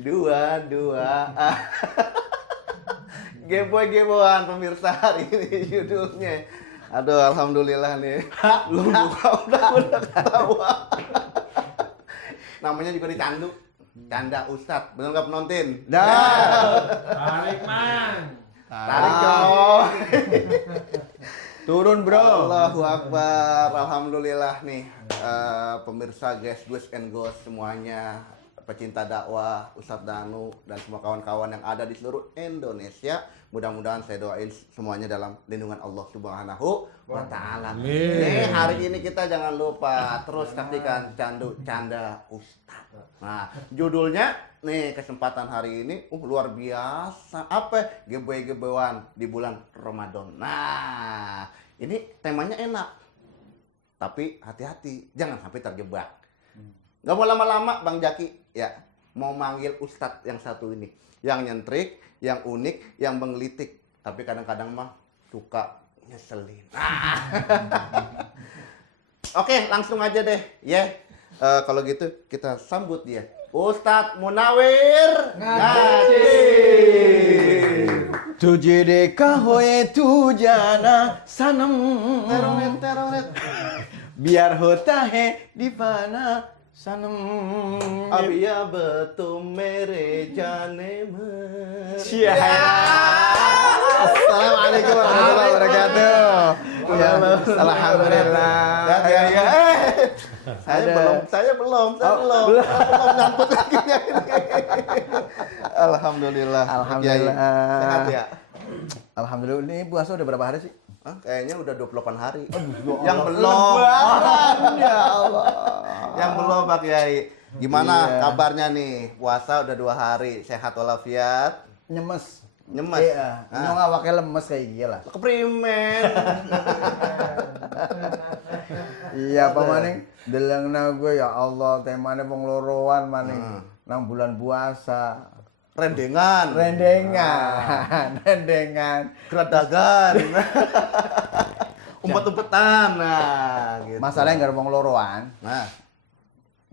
Dua. Geboy-geboan pemirsa hari ini judulnya. Aduh, alhamdulillah nih. Belum buka udah ketawa. Namanya juga dicandu. Canda Ustadz, bener nggak penonton? Tarik mang. Tarik coy. Turun bro. Allahu Akbar, alhamdulillah nih pemirsa guys and girls semuanya, pecinta dakwah, Ustadz Danu dan semua kawan-kawan yang ada di seluruh Indonesia. Mudah-mudahan saya doain semuanya dalam lindungan Allah Subhanahu wa Ta'ala. Nih hari ini kita jangan lupa terus saksikan canda Ustadz. Nah judulnya nih kesempatan hari ini luar biasa. Apa? Geboy-geboyan di bulan Ramadan. Nah ini temanya enak, tapi hati-hati jangan sampai terjebak. Gak mau lama-lama Bang Jaki ya, mau manggil Ustadz yang satu ini, yang nyentrik, yang unik, yang menggelitik, tapi kadang-kadang mah suka nyeselin. Oke, langsung aja deh ya. Kalau gitu kita sambut dia, Ustadz Munawir Ngaji. Tujhe dekha hoye tu jana sanam. Teroret. Biar hota hai dipana sanam. Abia betul mere jane Cia. Assalamualaikum warahmatullahi wabarakatuh. Ya, alhamdulillah. Ya. Saya belum nyangkut lagi. Alhamdulillah. Alhamdulillah. Kiai. Sehat ya? Alhamdulillah. Ini puasa udah berapa hari sih? Kayaknya udah 28 hari. Yang belum. Ya Allah. Yang belum Pak Kiai. Gimana Iya. kabarnya nih? Puasa udah 2 hari. Sehat walafiat? Nyemes. Nyemes? Iya. Nyong awake lemes kayak gila. Keprimen. Iya, Pak Maning. Delengna gue ya Allah, temane wong loroan maning. Nang bulan puasa. Rendengan. Rendengan. Geradagan. Umpet-umpetan. Nah, gitu. Masalahnya nggak ada wong loroan. Nah,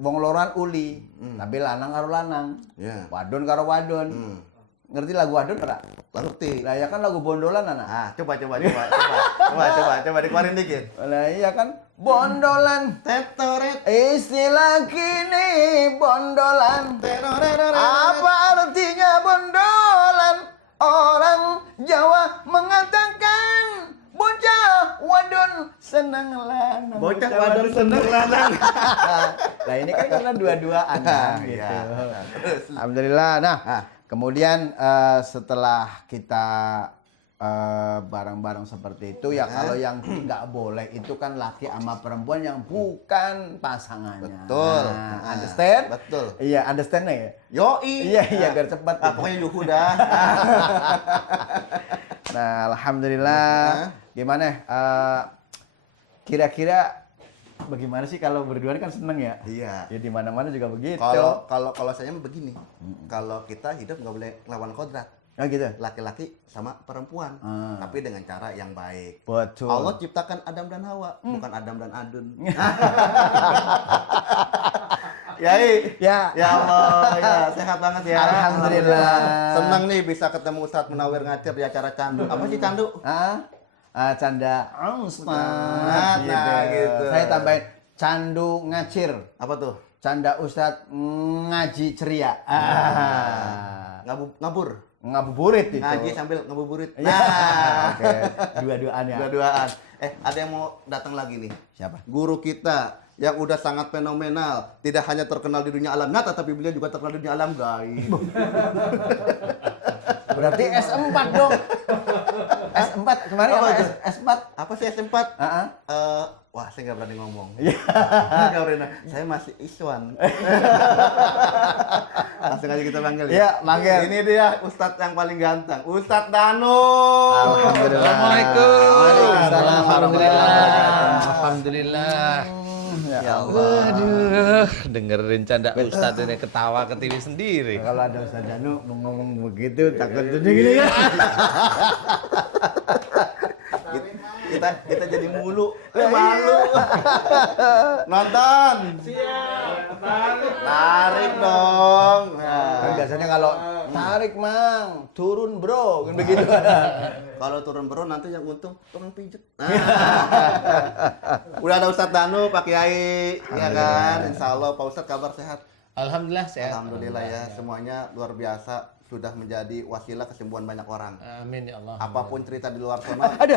Wong loroan uli, tapi lanang karo lanang. ya. Wadon karo wadon. Ngerti lagu wadon ora? Ngerti. Lah ya kan lagu bondolan anak. Ah, coba dikeluarin dikit. Lah iya kan bondolan. Tetoret. Istilah kini bondolan. Apa artinya bondolan? Orang Jawa mengatakan bocah wadon seneng lanang. Bocah wadon seneng lanang. Nah ini kan karena dua-duaan kan, gitu. Iya. Alhamdulillah. Nah, kemudian setelah kita bareng-bareng seperti itu ya, kalau yang nggak boleh itu kan laki sama perempuan yang bukan pasangannya. Betul. Nah, understand? Betul. Iya, understand ya? Yoi. Iya, biar cepat. Pokoknya yuhu dah. Nah, alhamdulillah. Gimana? Kira-kira bagaimana sih kalau berdua kan seneng ya? Iya. Ya di mana-mana juga begitu. Kalau saya begini. Kalau kita hidup nggak boleh lawan kodrat. Oh gitu. Laki-laki sama perempuan, tapi dengan cara yang baik. Betul. Allah ciptakan Adam dan Hawa, bukan Adam dan Adun. Yai, Ya. ya Allah, ya sehat banget ya. Alhamdulillah. Senang nih bisa ketemu Ustadz Munawir Ngacir di acara Candu. Apa sih Candu? Canda Ustadz. Nah, gitu. Saya tambahin candu ngacir. Apa tuh? Canda Ustadz ngaji ceria. Ngabur. Ngabuburit itu. Ngaji sambil ngabuburit. Nah, oke. Dua-duaan ya. Dua-duaan. Ada yang mau datang lagi nih. Siapa? Guru kita yang udah sangat fenomenal, tidak hanya terkenal di dunia alam nyata, tapi beliau juga terkenal di dunia alam gaib. Berarti S4 dong. S4 kemarin apa? S4. Apa sih S4? Wah, saya nggak berani ngomong. Nggak berani. Saya masih Iswan. Langsung aja kita panggil ya. Iya, panggil. Ini dia Ustadz yang paling ganteng, Ustadz Danu. Alhamdulillah. Assalamualaikum. Waalaikumsalam warahmatullahi wabarakatuh. Alhamdulillah. Ya Allah. Aduh, dengerin canda Ustadz ini ketawa ke TV sendiri. Kalau ada Ustadz Danu ngomong begitu takut tuh gini ya. kita jadi mulu. Malu. Nonton. Siap. Tarik dong. Kan Nah, biasanya kalau tarik mang, turun bro, kan begitu. kalau turun bro nanti yang untung tukang pijet. Nah. Udah ada Ustadz Danu, Pak Kiai, ya kan? Insya Allah Pak Ustadz kabar sehat. Alhamdulillah sehat. Alhamdulillah ya, semuanya luar biasa sudah menjadi wasilah kesembuhan banyak orang. Amin ya Allah. Apapun cerita di luar sana, Ada.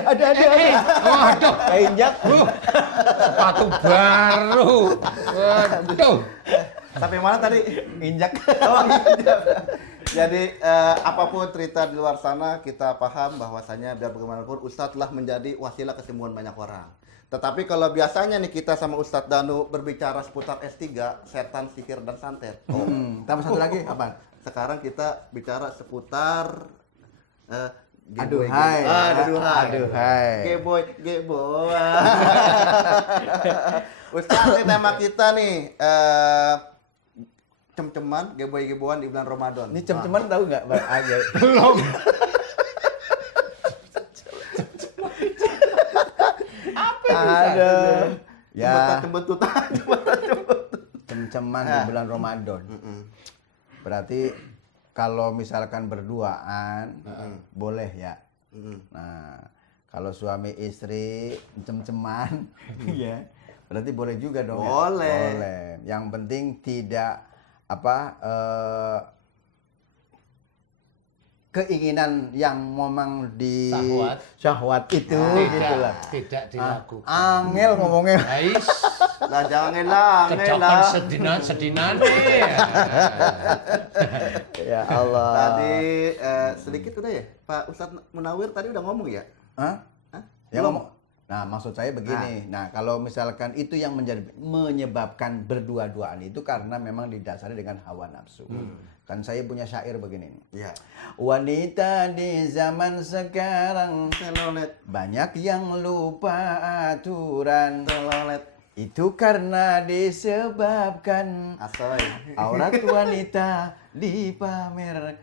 Waduh, Injak. sepatu baru. Waduh. sampai mana tadi? Injak. Oh, iya. Jadi apapun cerita di luar sana kita paham bahwasanya biar bagaimanapun Ustadz telah menjadi wasilah kesembuhan banyak orang. Tetapi kalau biasanya nih kita sama Ustadz Danu berbicara seputar S3, setan, sihir, dan santet. Tambah satu lagi apa? Sekarang kita bicara seputar Aduhai. Aduhai. Geboy. Ustadz, ini tema kita nih cem-ceman, geboy-geboan di bulan Ramadan. Ini cem-ceman tahu nggak Bang Ajay? Belum. Ada. Ya, Cembetutan. cem-ceman di bulan Ramadan. Berarti kalau misalkan berduaan boleh ya. Nah, kalau suami istri cem-ceman ya, berarti boleh juga dong ya? Boleh. Boleh. Yang penting tidak apa keinginan yang memang di syahwat itu gitu lah. Tidak dilakukan. Angel ngomongnya. Ais, Lah jangan lah, kecokan sedinan nih. Ya Allah. Tadi sedikit udah ya, Pak Ustadz Munawir tadi udah ngomong ya? Hah? Hah? Yang Belum? ngomong. Nah, maksud saya begini. Nah, kalau misalkan itu yang menyebabkan berdua-duaan itu karena memang didasari dengan hawa nafsu. Kan saya punya syair begini. Iya. Wanita di zaman sekarang Telolet, banyak yang lupa aturan. telolet. Itu karena disebabkan Asoy. aurat wanita dipamerkan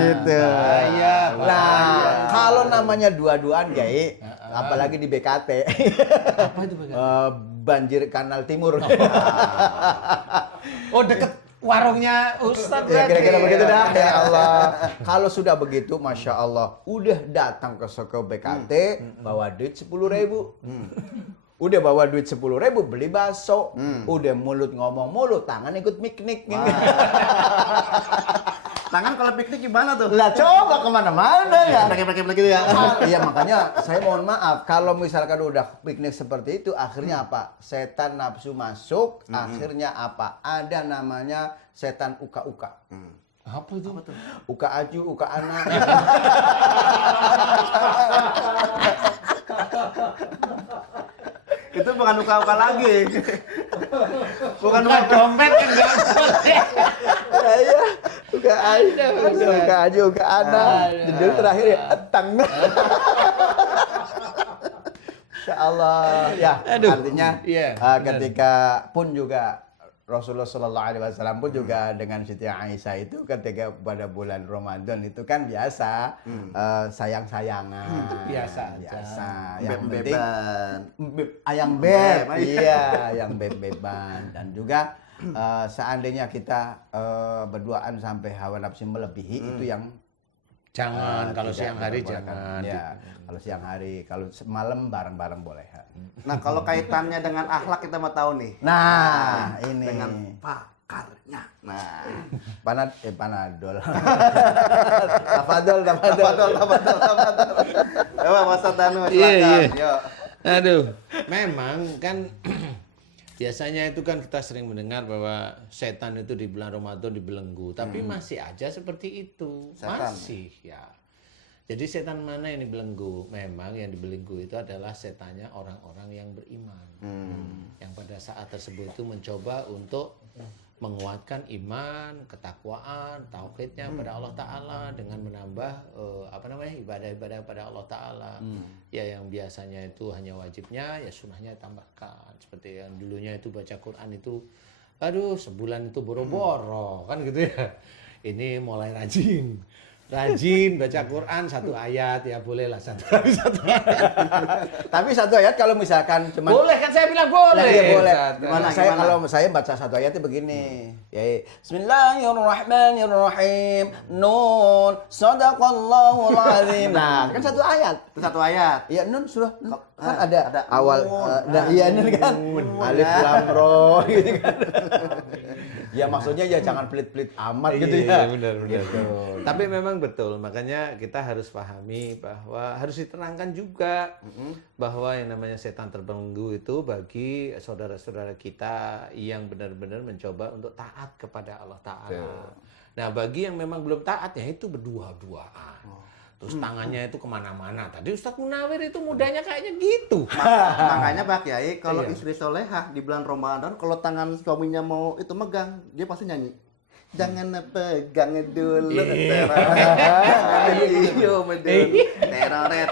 gitu. Nah, kalau namanya dua-duaan Gai, apalagi di BKT. Apa itu Bang? Banjir Kanal Timur. Oh, deket warungnya Ustadz Ya berarti. kira-kira begitu dah. Ya Allah. Kalau sudah begitu, masya Allah, udah datang ke BKT bawa duit 10.000. Udah bawa duit 10.000 beli bakso. Udah mulut ngomong mulu, tangan ikut miknik. Tangan kalau piknik gimana tuh? Lah coba kemana-mana ya. Pakai gitu ya. Iya makanya saya mohon maaf kalau misalkan udah piknik seperti itu akhirnya apa? Setan nafsu masuk, akhirnya apa? Ada namanya setan uka-uka. Apa itu? Uka aju, uka anak. Itu bukan uka-uka lagi. Bukan Bukan dompet kan nggak boleh. Iya, uka aju, uka aju, uka anak. Judul terakhir ya, etang. Insya Allah. Ya, Aduh. artinya Iya, ketika pun juga Rasulullah Shallallahu Alaihi Wasallam pun juga dengan Siti Aisyah itu ketika pada bulan Ramadan itu kan biasa sayang-sayangan. Itu biasa aja. Biasa. Yang penting Beb-beban. ayang beb, iya, yang beb-beban dan juga seandainya kita berduaan sampai hawa nafsu melebihi itu yang Jangan, kalau tidak siang hari diperbolehkan. jangan. Ya, kalau siang hari, kalau malam bareng-bareng boleh. Nah, kalau kaitannya dengan akhlak kita mau tahu nih. Nah, ini Dengan pakarnya. Nah, Panadol. Tafadol. coba Mas Danu Iya, silakan. iya. Yuk. Aduh, memang kan biasanya itu kan kita sering mendengar bahwa setan itu di bulan Ramadan dibelenggu, tapi masih aja seperti itu. Setan. Masih ya. Jadi setan mana yang dibelenggu? Memang yang dibelenggu itu adalah setannya orang-orang yang beriman. Yang pada saat tersebut itu mencoba untuk menguatkan iman, ketakwaan, tauhidnya pada Allah Ta'ala dengan menambah ibadah-ibadah pada Allah Ta'ala. Ya yang biasanya itu hanya wajibnya, ya sunnahnya tambahkan. Seperti yang dulunya itu baca Quran itu, aduh sebulan itu boro-boro kan gitu ya. Ini mulai rajin. rajin baca Quran 1 ayat ya bolehlah 1 ayat. Tapi 1 ayat kalau misalkan cuma Boleh kan saya bilang boleh. Iya boleh. Gimana, Saya gimana? kalau saya baca 1 ayatnya begini. Ya, Bismillahirrahmanirrahim. Nun, sadaqallahul azim. Nah, kan 1 ayat. Itu 1 ayat. Iya, nun surah nun. Kan Ah, ada ada awal nun. nah iya nun kan. Alif lam ra gitu kan. Ya maksudnya ya jangan pelit-pelit amat gitu ya. Iya, benar. Gitu. Tapi memang betul, makanya kita harus pahami bahwa harus diterangkan juga bahwa yang namanya setan terbelenggu itu bagi saudara-saudara kita yang benar-benar mencoba untuk taat kepada Allah Ta'ala. Nah, bagi yang memang belum taat ya itu berdua-duaan. Terus tangannya itu kemana-mana. Tadi Ustadz Munawir itu mudahnya kayaknya gitu. Makanya Pak Kiai, kalau Iya. istri solehah di bulan Ramadan, kalau tangan suaminya mau itu megang, dia pasti nyanyi. Jangan pegang dulu, Iya. iyo medul, teroret.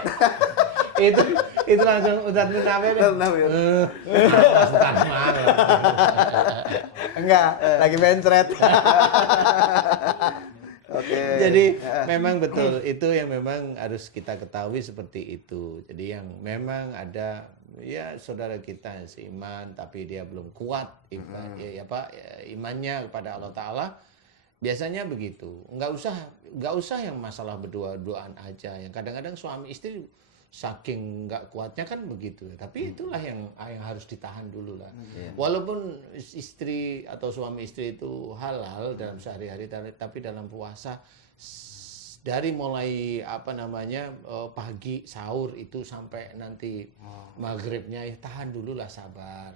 itu langsung Ustadz Munawir. Bukan malah. Enggak, lagi mencret. Oke. Jadi memang betul itu yang memang harus kita ketahui seperti itu. Jadi yang memang ada ya saudara kita yang seiman tapi dia belum kuat imannya kepada Allah Ta'ala. Biasanya begitu. Enggak usah yang masalah berdua-duaan aja. Yang kadang-kadang suami istri saking nggak kuatnya kan begitu. Tapi itulah yang harus ditahan dulu lah. Walaupun istri atau suami istri itu halal dalam sehari-hari, tapi dalam puasa dari mulai pagi sahur itu sampai nanti maghribnya ya tahan dulu lah, sabar.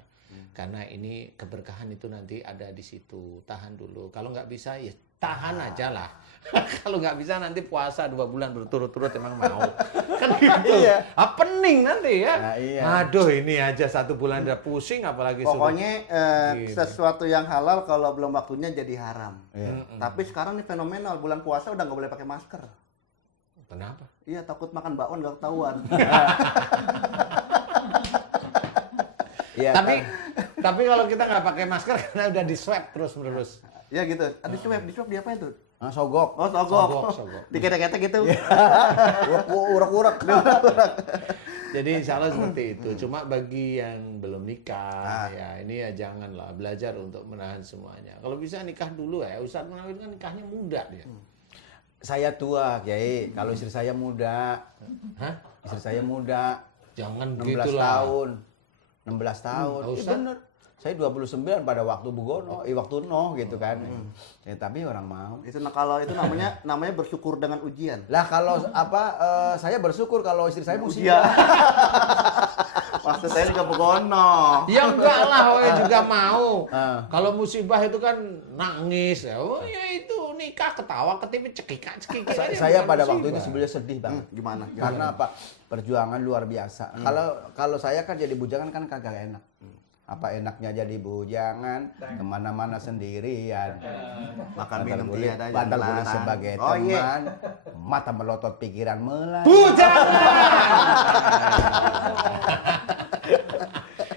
Karena ini keberkahan itu nanti ada di situ. Tahan dulu. Kalau nggak bisa ya tahan aja lah. Kalau nggak bisa nanti puasa 2 bulan berturut-turut emang mau. Kan gitu. Iya. Pening nanti ya. Nah, iya. Aduh ini aja 1 bulan udah pusing apalagi Pokoknya Gitu. sesuatu yang halal kalau belum waktunya jadi haram. Iya. Tapi sekarang nih fenomenal, bulan puasa udah nggak boleh pakai masker. Kenapa? Iya, takut makan bakwan nggak ketahuan. Iya. Tapi kalau kita nggak pakai masker karena udah di swab terus-menerus. Iya gitu. Di swab diapain tuh? Sogok. Oh, sogok. Sogok. Diketek-ketek gitu. Urak-urak. Jadi insya Allah seperti itu. Cuma bagi yang belum nikah, ya ini ya janganlah belajar untuk menahan semuanya. Kalau bisa nikah dulu ya. Ustadz Munawir kan nikahnya muda dia. Saya tua, Kiai. Kalau istri saya muda. Hah? Istri saya muda. Jangan 16 begitu lah. tahun. 16 tahun. Pak Iya Ustadz? bener. Saya 29 pada waktu Bugono, waktu Noh gitu kan. Ya, tapi orang mau. Itu kalau itu namanya bersyukur dengan ujian. Lah kalau saya bersyukur kalau istri saya Iya. musibah. Maksud saya juga begono. Ya enggak lah, saya juga mau. Ah. Kalau musibah itu kan nangis. Oh ya itu nikah ketawa ketipi cekik. Saya pada waktu itu sebenarnya sedih banget. Gimana? Karena apa? Perjuangan luar biasa. Kalau saya kan jadi bujangan kan kagak enak. Apa enaknya jadi bujangan kemana-mana sendirian. Makan Bantal minum kulit, tiada bantal jalan. kulit sebagai Oh, iya. teman, mata melotot pikiran melayang.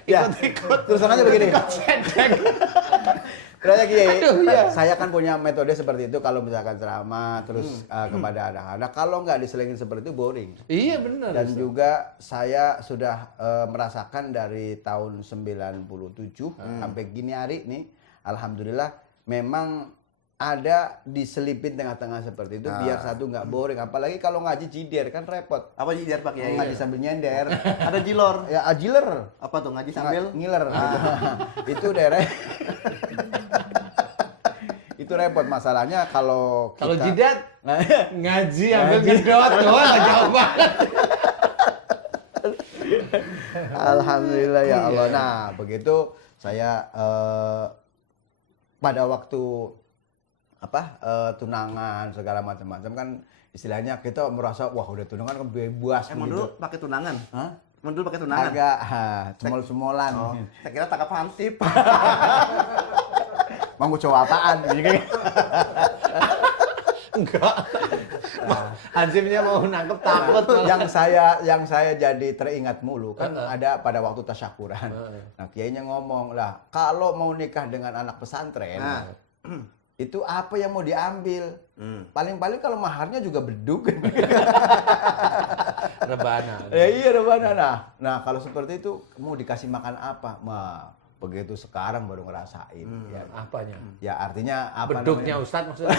Ya, Ikut-ikut. terus aja begini. Cedek. Terus Kiai, iya. saya kan punya metode seperti itu kalau misalkan ceramah terus kepada anak-anak. Kalau nggak diselingin seperti itu boring. Iya benar. Dan juga saya sudah merasakan dari tahun 97 sampai gini hari nih, alhamdulillah memang ada diselipin tengah-tengah seperti itu biar satu nggak boring. Apalagi kalau ngaji jider kan repot. Apa jijar Pak Kiai? Ngaji sambil nyender. Ada jilor. Ya ajiler. Apa tuh ngaji sambil? Ngiler gitu. Itu daerah. Itu repot masalahnya kalau Kalau kita- jidat ngaji ambil ngedot doang jauh banget. Alhamdulillah ya Allah. Nah, begitu saya pada waktu tunangan segala macam-macam kan istilahnya kita merasa wah udah tunangan kan bebas Emang gitu. dulu pakai tunangan? Hah? Emang dulu pakai tunangan? Agak cemol-cemolan. Oh, saya kira tangkap hansip. Mau coba apaan? Enggak. Hansipnya mau nangkep takut. yang saya jadi teringat mulu kan ada pada waktu tasyakuran. Nah, kiainya ngomong lah kalau mau nikah dengan anak pesantren itu apa yang mau diambil? Paling-paling kalau maharnya juga beduk. Rebana. Ya iya rebana. Nah kalau seperti itu mau dikasih makan apa? Begitu sekarang baru ngerasain. Ya. Apanya? Ya artinya apa Beduknya namanya? Ustadz maksudnya?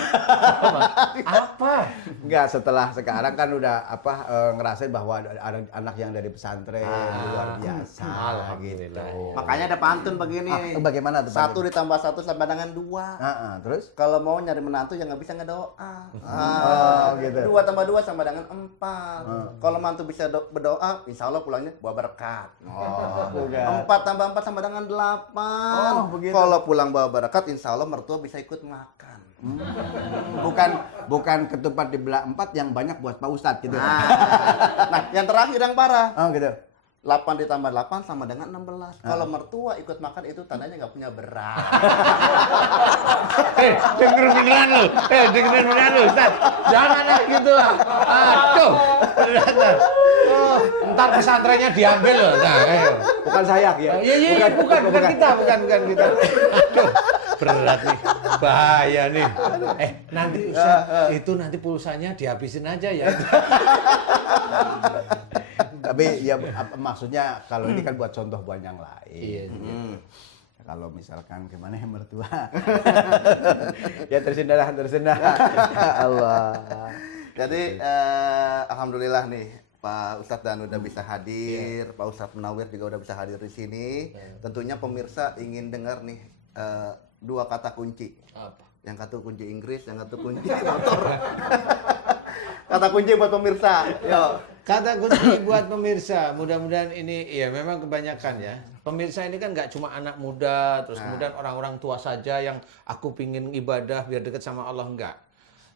Apa? Enggak, setelah sekarang kan udah ngerasain bahwa ada anak yang dari pesantren luar biasa Alhamdulillah. gitu. Makanya ada pantun begini. Bagaimana tuh? Satu ditambah satu sama dengan 2. Terus? Kalau mau nyari menantu yang nggak bisa ngedoa. Gitu. 2 tambah 2 sama dengan 4. Kalau mantu bisa berdoa, insya Allah pulangnya bawa berkat. Bukan. 4 tambah 4 sama dengan 8. Begitu. Kalau pulang bawa berkat, insya Allah mertua bisa ikut makan. Bukan ketupat dibelah 4 yang banyak buat Pak Ustadz gitu. Nah, yang terakhir yang parah. Oh gitu. 8 ditambah 8 sama dengan 16. Kalau mertua ikut makan itu tandanya nggak punya berat. Dengerin beneran lu. Dengerin beneran lu, Ustaz. Jangan lah gitu. Aduh. Oh, ntar pesantrennya diambil loh. Nah, ayo. Bukan saya ya. Iya, bukan kita. Aduh, berat nih. Bahaya nih. Nanti Ustaz, itu nanti pulsanya dihabisin aja ya. Tapi ya maksudnya kalau ini kan buat contoh buat yang lain. Iya. Kalau misalkan gimana ya mertua. Ya tersendah. Allah. Jadi alhamdulillah nih Pak Ustadz Dan udah bisa hadir, Pak Ustadz Munawir juga udah bisa hadir di sini. Tentunya pemirsa ingin dengar nih 2 kata kunci. Apa? Yang satu kunci Inggris, yang satu kunci motor. Kata kunci buat pemirsa. Yo. Kata kunci buat pemirsa, mudah-mudahan ini ya memang kebanyakan ya. Pemirsa ini kan nggak cuma anak muda, terus kemudian orang-orang tua saja yang aku pingin ibadah biar dekat sama Allah, enggak.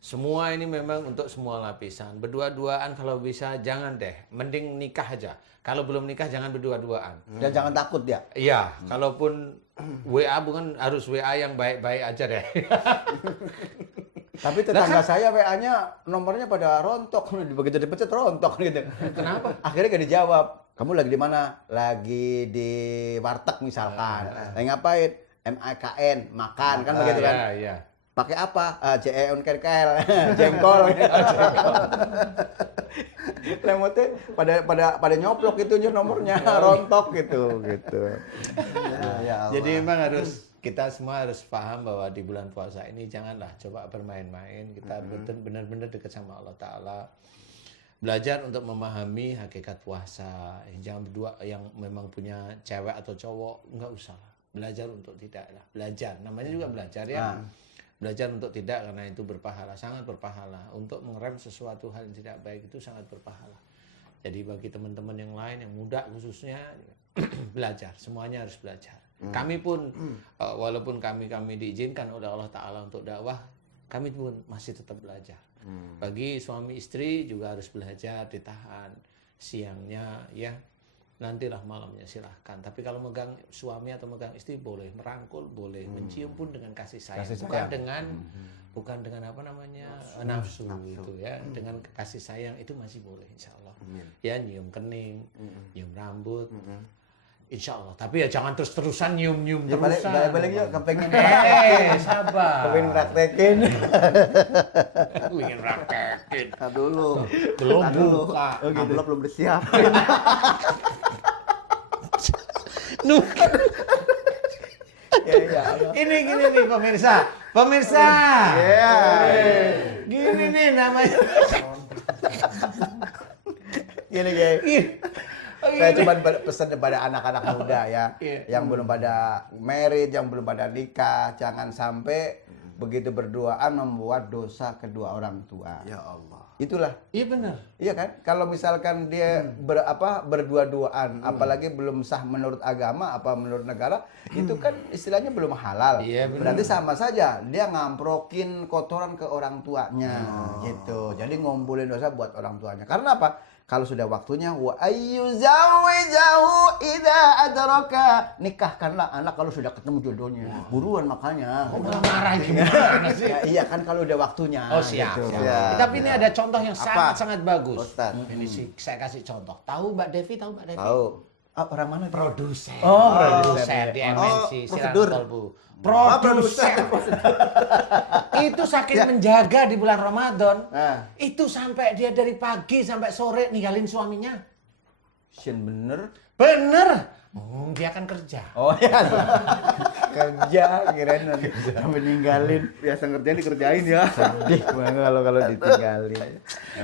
Semua ini memang untuk semua lapisan. Berdua-duaan kalau bisa jangan deh, mending nikah aja. Kalau belum nikah jangan berdua-duaan. Dan jangan takut ya. Iya, kalaupun WA bukan harus WA yang baik-baik aja deh. Tapi tetangga saya WA-nya nomornya pada rontok, begitu dipencet rontok gitu. Kenapa? Akhirnya gak dijawab. Kamu lagi di mana? Lagi di warteg misalkan. Lagi ngapain? MAKN, makan kan begitu kan? Iya. Pakai apa? JEUNKL, jengkol. Lemotnya pada nyoplok itu nomornya rontok gitu. Ya Allah. Jadi memang kita semua harus paham bahwa di bulan puasa ini janganlah coba bermain-main. Kita benar-benar dekat sama Allah Ta'ala. Belajar untuk memahami hakikat puasa. Jangan berdua yang memang punya cewek atau cowok, nggak usah lah. Belajar untuk tidak lah. Belajar, namanya juga belajar ya. Belajar untuk tidak karena itu berpahala, sangat berpahala. Untuk mengerem sesuatu hal yang tidak baik itu sangat berpahala. Jadi bagi teman-teman yang lain, yang muda khususnya, belajar. Semuanya harus belajar. Kami pun, walaupun kami diizinkan oleh Allah Ta'ala untuk dakwah, kami pun masih tetap belajar. Bagi suami istri juga harus belajar, ditahan. Siangnya ya, nantilah malamnya silahkan. Tapi kalau megang suami atau megang istri boleh, merangkul boleh, mencium pun dengan kasih sayang. Bukan dengan apa namanya nafsu itu ya. Dengan kasih sayang itu masih boleh insya Allah. Ya nyium kening, nyium rambut. Insya Allah. Tapi ya jangan terus-terusan nyium-nyium Ya, terusan. balik yuk, kepengen Sabar. kepengen praktekin. Ingin praktekin. Nah, dulu. Belum Nah, dulu. buka. Amplop belum disiap. Ini gini nih pemirsa. Pemirsa. Iya. Gini nih namanya. Gini guys. Saya cuma pesan kepada anak-anak muda ya, yang belum pada married, yang belum pada nikah, jangan sampai begitu berduaan membuat dosa kedua orang tua. Ya Allah. Itulah. Iya benar. Iya kan? Kalau misalkan dia berdua-duaan, apalagi belum sah menurut agama, apa menurut negara, itu kan istilahnya belum halal. Iya, benar. Berarti sama saja dia ngamprokin kotoran ke orang tuanya, gitu. Jadi ngumpulin dosa buat orang tuanya. Karena apa? Kalau sudah waktunya wa ayyuzawijahu idza adraka, nikahkanlah anak kalau sudah ketemu jodohnya. Buruan makanya. Marah gimana sih? Ya, iya kan kalau udah waktunya. Oh siap. gitu. siap. Tapi ini ada contoh yang sangat-sangat bagus. Ustaz? Ini sih saya kasih contoh. Tahu Mbak Devi? Tahu Mbak Devi? Tahu. Orang mana? Produser. Oh, produser di produser. MNC prosedur. Silang Kolbu. Produser. Itu saking menjaga di bulan Ramadan. Itu sampai dia dari pagi sampai sore ninggalin suaminya. Sien bener. Bener. Dia akan kerja. Oh ya. Kerja kirain nanti sampai ninggalin. Biasa ngerjain dikerjain ya. Sedih banget kalau ditinggalin.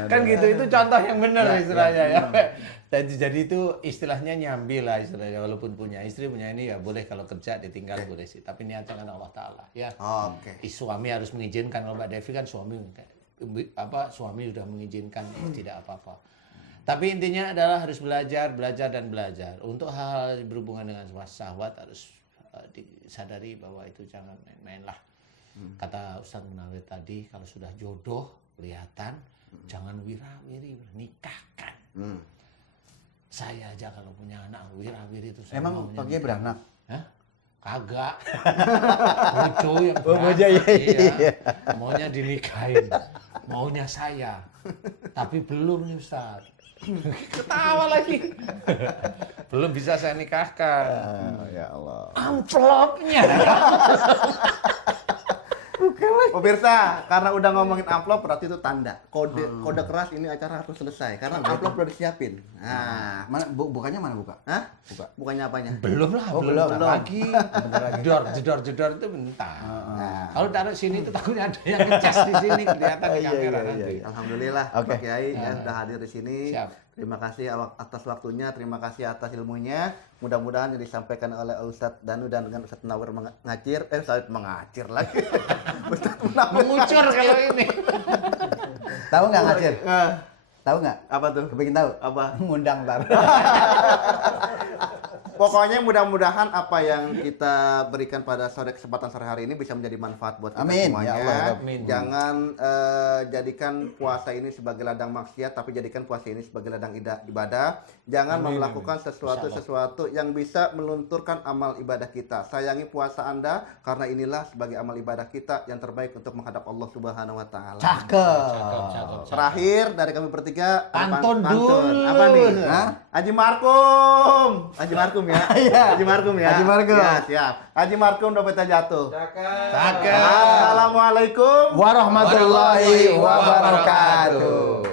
Kan gitu, itu contoh yang benar istilahnya ya. Jadi itu istilahnya nyambi lah istilahnya, walaupun punya istri punya ini ya boleh kalau kerja ditinggal boleh sih, tapi niatnya kan Allah Taala ya. Oke. Suami harus mengizinkan. Kalau Mbak Devi kan suami sudah mengizinkan tidak apa-apa. Tapi intinya adalah harus belajar dan belajar. Untuk hal-hal berhubungan dengan syahwat harus disadari bahwa itu jangan main-main lah. Kata Ustaz Munawir tadi, kalau sudah jodoh kelihatan, jangan wira-wiri, nikahkan. Saya aja kalau punya anak wira-wiri itu saya Emang maunya pakai beranak? Hah? Kagak. Bojo yang bojo, iya. Maunya dinikahin. Maunya saya. Tapi belum nih Ustaz. Ketawa lagi. Belum bisa saya nikahkan. Ya Allah. Amplopnya. Pemirsa, karena udah ngomongin amplop berarti itu tanda. Kode keras ini acara harus selesai karena amplop udah disiapin. Nah, Mana bukanya mana buka? hah? Buka. Bukannya apanya? Belum lah, Oh, belum belum. lagi. Jedor itu bentar. Kalau taruh sini itu takutnya ada yang ngecas di sini kelihatan di Iya, kamera iya, nanti. iya. Alhamdulillah Oke. Pak Kiai ya sudah hadir di sini. Siap. Terima kasih atas waktunya, terima kasih atas ilmunya. Mudah-mudahan yang disampaikan oleh Ustadz Danu dan dengan Ustadz Munawir Ustadz mengacir lagi. Ustadz Munawir. Mengucur kalau ini. Tahu nggak ngacir? Eh, Tahu nggak? apa tuh? Kepingin tahu? Apa? Ngundang ntar. Pokoknya mudah-mudahan apa yang kita berikan pada kesempatan sore hari ini bisa menjadi manfaat buat kita Amin. semuanya. Ya Allah, amin. Jangan jadikan puasa ini sebagai ladang maksiat, tapi jadikan puasa ini sebagai ladang ibadah. Jangan melakukan sesuatu yang bisa melunturkan amal ibadah kita. Sayangi puasa Anda karena inilah sebagai amal ibadah kita yang terbaik untuk menghadap Allah Subhanahu wa taala. Cakep. Terakhir dari kami bertiga Pantun pantun. dulu. Apa nih? Hah? Haji Markum. Haji Markum ya. Iya. Haji Markum ya. Haji Markum. Ya, siap. Haji Markum dompetnya jatuh. Cakep. Assalamualaikum Warahmatullahi wabarakatuh.